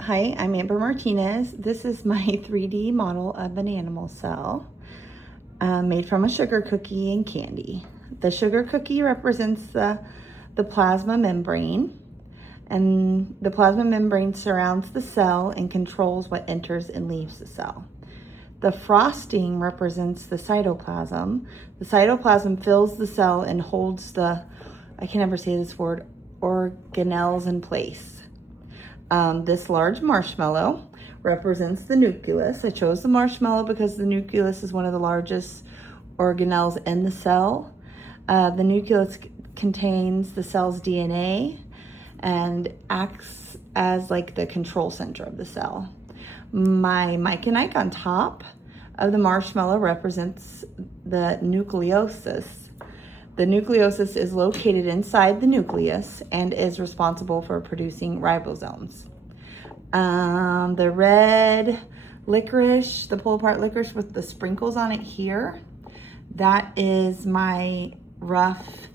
Hi, I'm Amber Martinez. This is my 3D model of an animal cell made from a sugar cookie and candy. The sugar cookie represents the plasma membrane, and the plasma membrane surrounds the cell and controls what enters and leaves the cell. The frosting represents the cytoplasm. The cytoplasm fills the cell and holds I can never say this word, organelles in place. This large marshmallow represents the nucleus. I chose the marshmallow because the nucleus is one of the largest organelles in the cell. The nucleus contains the cell's DNA and acts as like the control center of the cell. My Mike and Ike on top of the marshmallow represents the nucleosis. The nucleosis is located inside the nucleus and is responsible for producing ribosomes. The red licorice, the pull apart licorice with the sprinkles on it here, that is my rough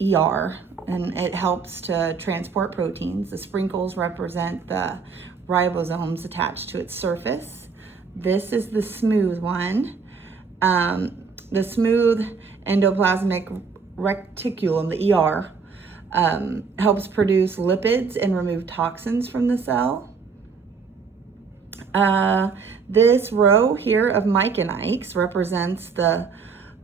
ER, and it helps to transport proteins. The sprinkles represent the ribosomes attached to its surface. This is the smooth one. The smooth endoplasmic reticulum, the ER, helps produce lipids and remove toxins from the cell. This row here of Mike and Ike's represents the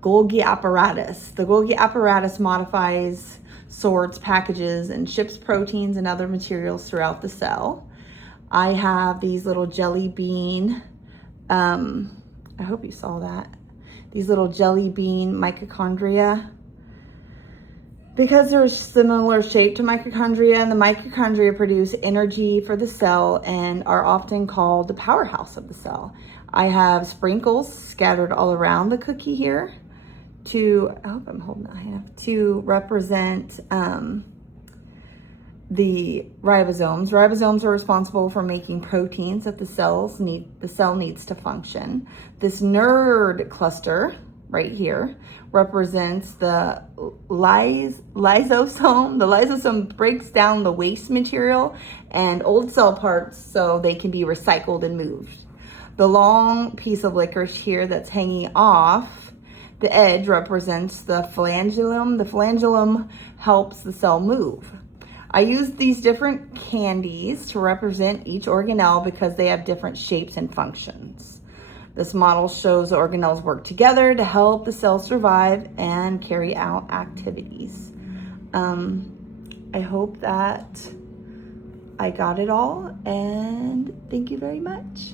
Golgi apparatus. The Golgi apparatus modifies, sorts, packages, and ships proteins and other materials throughout the cell. I have these little jelly bean, I hope you saw that. These little jelly bean mitochondria. Because they're a similar shape to mitochondria, and the mitochondria produce energy for the cell and are often called the powerhouse of the cell. I have sprinkles scattered all around the cookie here I hope I'm holding that high enough, to represent the ribosomes. Ribosomes are responsible for making proteins that the cell needs to function. This nerd cluster right here represents the lysosome. The lysosome breaks down the waste material and old cell parts so they can be recycled and moved. The long piece of licorice here that's hanging off the edge represents the flagellum. The flagellum helps the cell move. I used these different candies to represent each organelle because they have different shapes and functions. This model shows the organelles work together to help the cell survive and carry out activities. I hope that I got it all, and thank you very much.